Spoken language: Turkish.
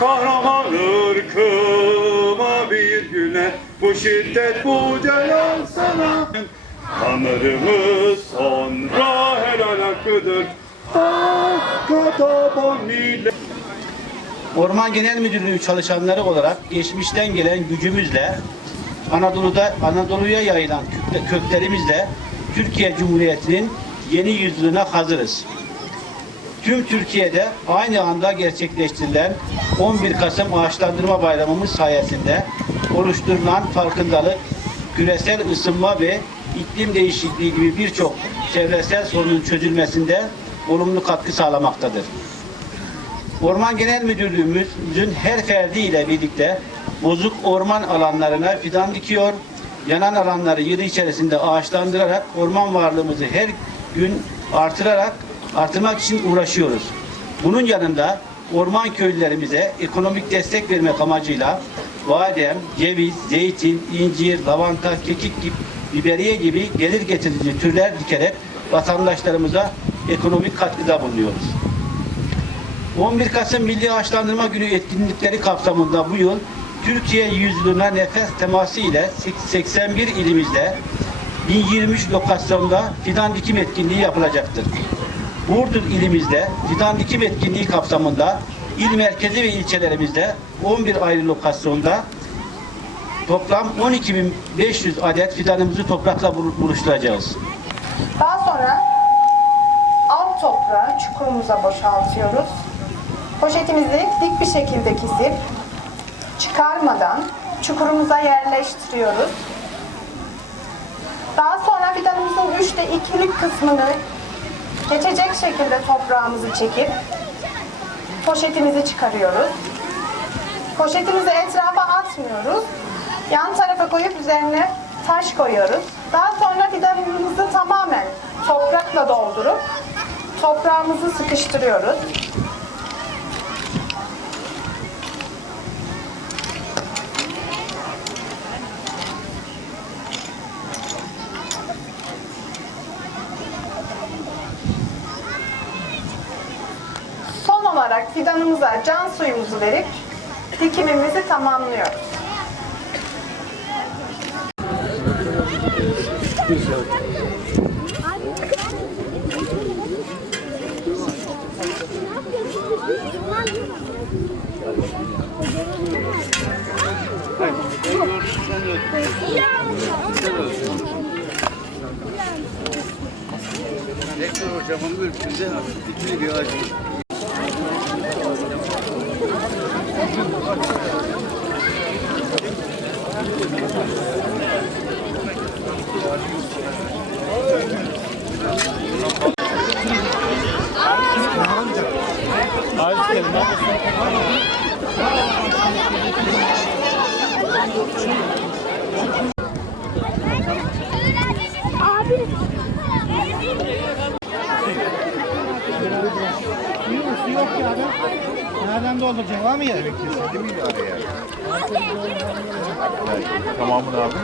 Kahraman ırkıma bir güne Bu şiddet bu celal sana. Tanrımız sonra helal hakkıdır. Orman Genel Müdürlüğü çalışanları olarak geçmişten gelen gücümüzle Anadolu'da Anadolu'ya yayılan kökle- köklerimizle Türkiye Cumhuriyeti'nin yeni yüzyılına hazırız. Tüm Türkiye'de aynı anda gerçekleştirilen 11 Kasım Ağaçlandırma Bayramımız sayesinde oluşturulan farkındalık, küresel ısınma ve iklim değişikliği gibi birçok çevresel sorunun çözülmesinde olumlu katkı sağlamaktadır. Orman Genel Müdürlüğümüzün her ferdiyle birlikte bozuk orman alanlarına fidan dikiyor, yanan alanları yıl içerisinde ağaçlandırarak orman varlığımızı her gün artırarak artırmak için uğraşıyoruz. Bunun yanında orman köylülerimize ekonomik destek vermek amacıyla badem, ceviz, zeytin, incir, lavanta, kekik biberiye gibi gelir getirici türler dikerek vatandaşlarımıza ekonomik katkıda bulunuyoruz. 11 Kasım Milli Ağaçlandırma Günü etkinlikleri kapsamında bu yıl Türkiye yüzyılına nefes teması ile 81 ilimizde 1023 lokasyonda fidan dikim etkinliği yapılacaktır. Burdur ilimizde fidan dikim etkinliği kapsamında il merkezi ve ilçelerimizde 11 ayrı lokasyonda toplam 12.500 adet fidanımızı toprakla bul- buluşturacağız. Daha sonra alt toprağı çukurumuza boşaltıyoruz. Poşetimizi dik bir şekilde kesip çıkarmadan çukurumuza yerleştiriyoruz. Daha sonra fidanımızın üçte ikilik kısmını geçecek şekilde toprağımızı çekip poşetimizi çıkarıyoruz. Poşetimizi etrafa atmıyoruz. Yan tarafa koyup üzerine taş koyuyoruz. Daha sonra fidanımızı tamamen toprakla doldurup toprağımızı sıkıştırıyoruz. Olarak fidanımıza can suyumuzu verip dikimimizi tamamlıyoruz. Rektor hocamın ülkünde dikili bir ağaç. Nereden dolduracaksın? Var mı yer? Tamamını aldım.